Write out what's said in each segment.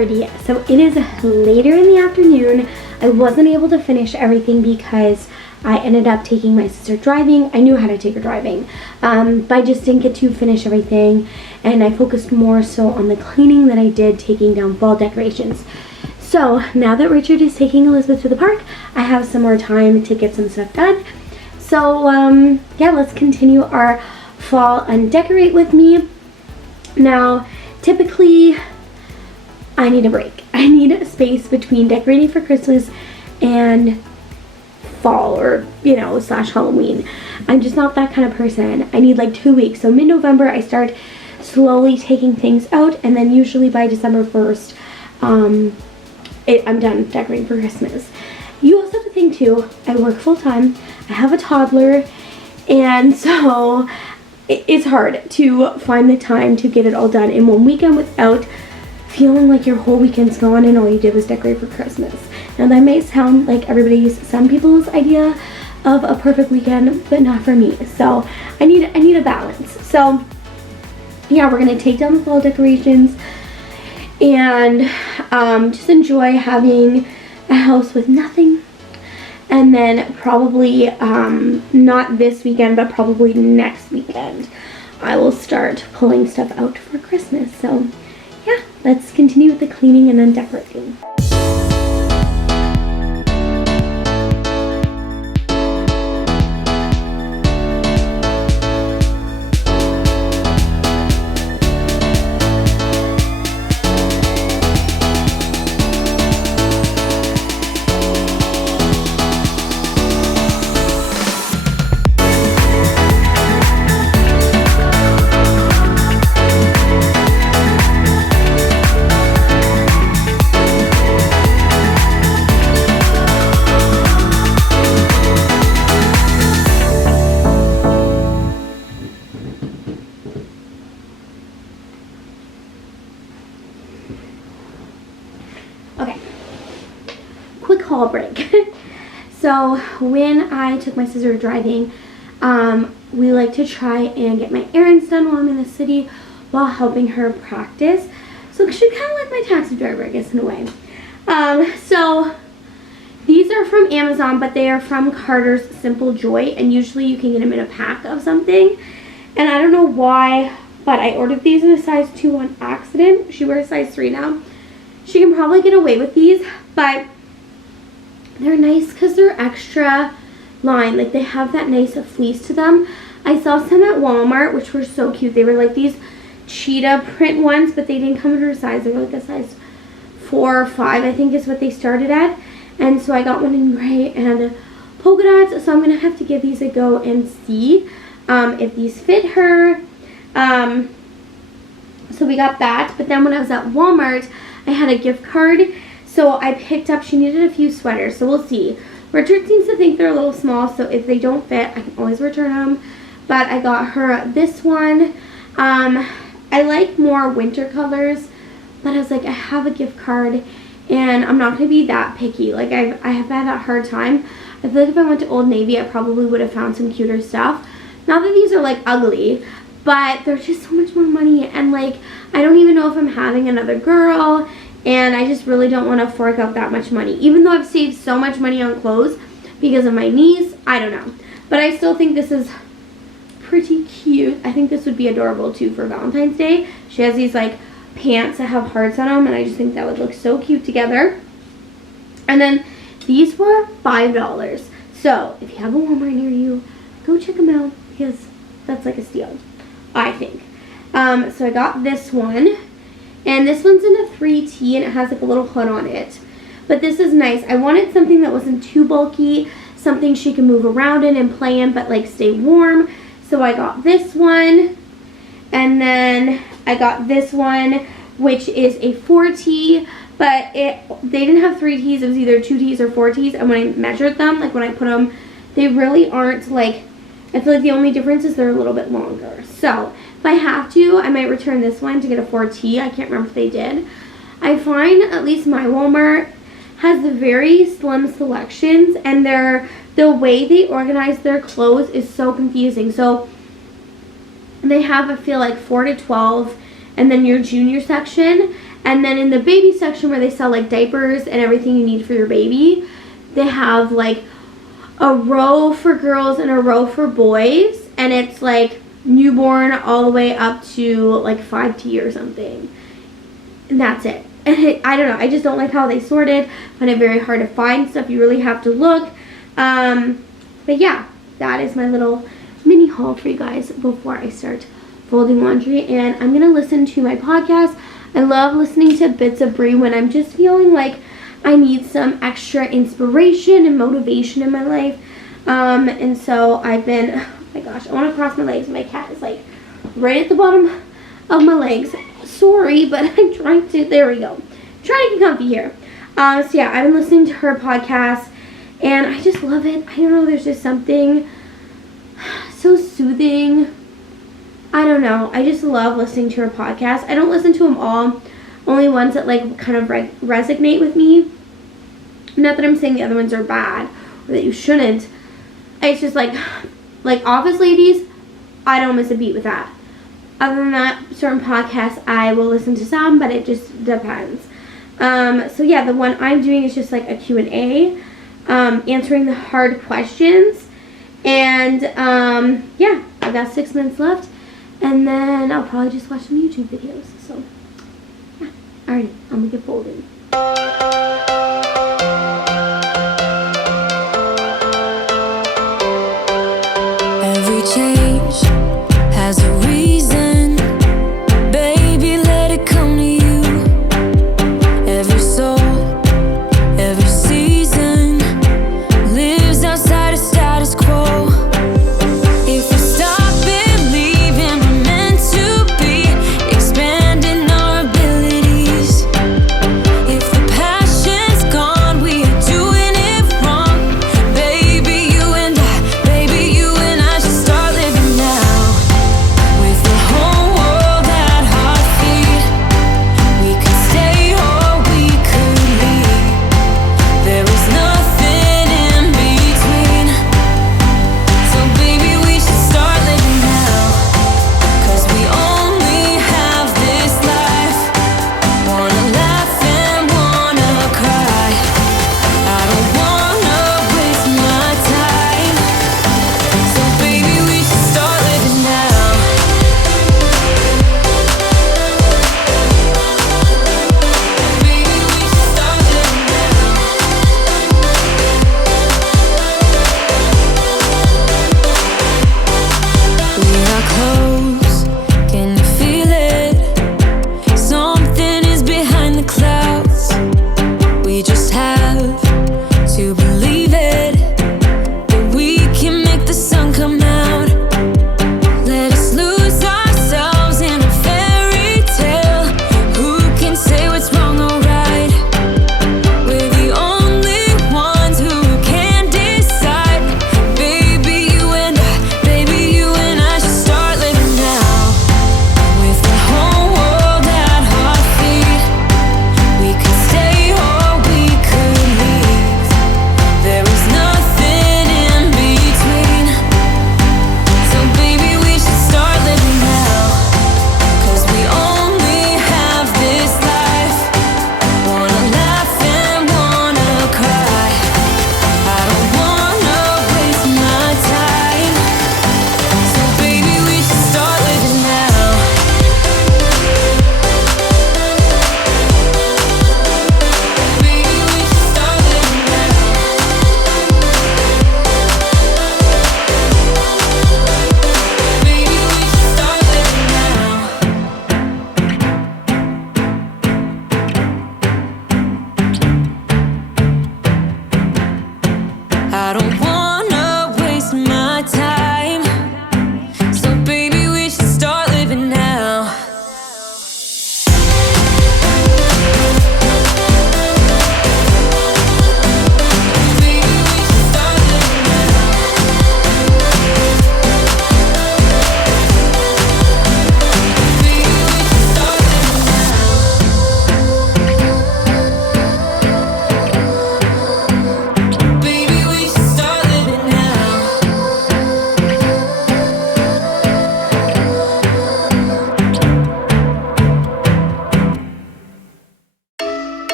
6:30, so it is later in the afternoon. I wasn't able to finish everything because I ended up taking my sister driving. I knew how to take her driving, but I just didn't get to finish everything, and I focused more so on the cleaning than I did taking down fall decorations. So now that Richard is taking Elizabeth to the park, I have some more time to get some stuff done. So yeah, let's continue our fall Undecorate with me. Now, typically, I need a break. I need a space between decorating for Christmas and fall, or slash Halloween. I'm just not that kind of person. I need like 2 weeks. So mid-November I start slowly taking things out, and then usually by December 1st I'm done decorating for Christmas. You also have to think too, I work full-time, I have a toddler, and so it's hard to find the time to get it all done in one weekend without feeling like your whole weekend's gone and all you did was decorate for Christmas. Now that may sound like some people's idea of a perfect weekend, but not for me. So I need a balance. So yeah, we're gonna take down the fall decorations and just enjoy having a house with nothing. And then probably not this weekend, but probably next weekend, I will start pulling stuff out for Christmas. So yeah, let's continue with the cleaning and undecorating. Okay, quick haul break. So when I took my sister driving, we like to try and get my errands done while I'm in the city while helping her practice. So she's kind of like my taxi driver, I guess, in a way. So these are from Amazon, but they are from Carter's Simple Joy, and usually you can get them in a pack of something. And I don't know why, but I ordered these in a size 2 on accident. She wears size 3 now. She can probably get away with these, but they're nice because they're extra line. Like, they have that nice fleece to them. I saw some at Walmart, which were so cute. They were like these cheetah print ones, but they didn't come in her size. They were like a size 4 or 5, I think is what they started at. And so I got one in gray and polka dots. So I'm going to have to give these a go and see if these fit her. So we got that. But then when I was at Walmart, I had a gift card, so I picked up, she needed a few sweaters, so we'll see. Richard seems to think they're a little small, so if they don't fit, I can always return them. But I got her this one. I like more winter colors, but I was like, I have a gift card, and I'm not going to be that picky. Like, I have had a hard time. I feel like if I went to Old Navy, I probably would have found some cuter stuff. Not that these are, like, ugly, but they're just so much more money, and like, I don't even know if I'm having another girl, and I just really don't want to fork out that much money. Even though I've saved so much money on clothes because of my niece, I don't know. But I still think this is pretty cute. I think this would be adorable too for Valentine's Day. She has these like pants that have hearts on them, and I just think that would look so cute together. And then these were $5. So if you have a Walmart near you, go check them out because that's like a steal, I think. So I got this one, and this one's in a 3T, and it has like a little hood on it. But this is nice. I wanted something that wasn't too bulky, something she can move around in and play in, but like stay warm. So I got this one, and then I got this one, which is a 4T, but they didn't have 3Ts. It was either 2Ts or 4Ts, and when I measured them, like when I put them, they really aren't like, I feel like the only difference is they're a little bit longer. So if I have to, I might return this one to get a 4T. I can't remember if they did. I find at least my Walmart has the very slim selections, and the way they organize their clothes is so confusing. So they have, I feel like, 4 to 12, and then your junior section, And then in the baby section where they sell like diapers and everything you need for your baby, they have like a row for girls and a row for boys, and it's like newborn all the way up to like 5T or something. And that's it. And I don't know, I just don't like how they sorted. I find it very hard to find stuff. You really have to look. But yeah, that is my little mini haul for you guys before I start folding laundry. And I'm going to listen to my podcast. I love listening to Bits of Brie when I'm just feeling like I need some extra inspiration and motivation in my life. And so I've been, oh my gosh, I want to cross my legs. My cat is like right at the bottom of my legs. Sorry, but I'm trying to, there we go. Trying to get comfy here. So yeah, I've been listening to her podcast and I just love it. I don't know, there's just something so soothing. I don't know. I just love listening to her podcast. I don't listen to them all. Only ones that like kind of resonate with me. Not that I'm saying the other ones are bad or that you shouldn't. It's just like Office Ladies, I don't miss a beat with that. Other than that, certain podcasts I will listen to some, but it just depends. So yeah, the one I'm doing is just like a Q&A, answering the hard questions. And yeah, I've got 6 minutes left. And then I'll probably just watch some YouTube videos. So yeah, alrighty, I'm gonna get folding. Every change has a reason, baby, let it come to you. Every soul, every season lives outside of status quo. If we stop believing we're meant to be, expanding our abilities. If the passion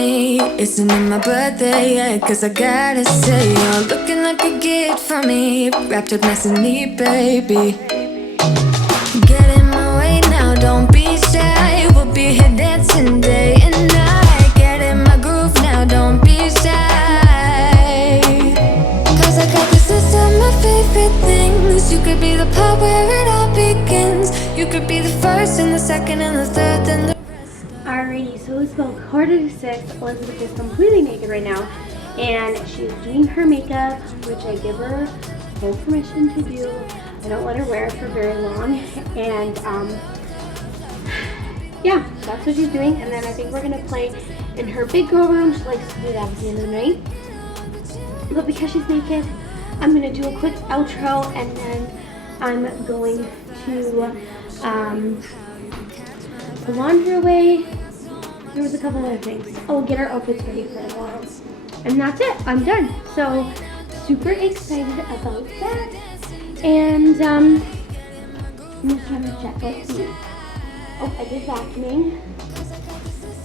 me. Isn't it my birthday yet? Cause I gotta say, you're looking like a gift for me. Wrapped up nice and neat, baby. Get in my way now, don't be shy. We'll be here dancing day and night. Get in my groove now, don't be shy. Cause I got this list of my favorite things. You could be the part where it all begins. You could be the first and the second and the third and the rest. Alrighty, so it's about 5:45. Elizabeth is completely naked right now, and she's doing her makeup, which I give her full permission to do. I don't let her wear it for very long, and yeah, that's what she's doing. And then I think we're gonna play in her big girl room. She likes to do that at the end of the night. But because she's naked, I'm gonna do a quick outro, and then I'm going to the laundry away. There was a couple other things. Oh, get our outfits ready for tomorrow. And that's it. I'm done. So super excited about that. And I'm just trying to check. Let's see. Oh, I did vacuuming.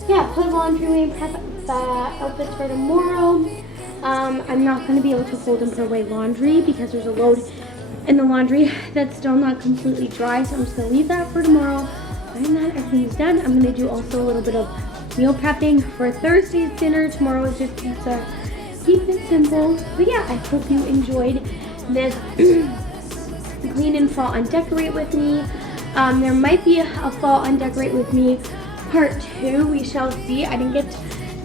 Yeah, put laundry away and prep the outfits for tomorrow. I'm not going to be able to fold and put away laundry because there's a load in the laundry that's still not completely dry. So I'm just going to leave that for tomorrow. Other than that, everything's done. I'm going to do also a little bit of meal prepping for Thursday's dinner. Tomorrow is just pizza. Keep it simple. But yeah, I hope you enjoyed this clean and fall undecorate with me. There might be a fall undecorate with me part 2. We shall see. I didn't get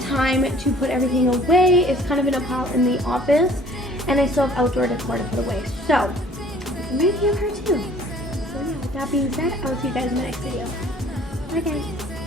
time to put everything away. It's kind of in a pile in the office, and I still have outdoor decor to put away. So there might be a part 2. So yeah, with that being said, I'll see you guys in the next video. Bye guys.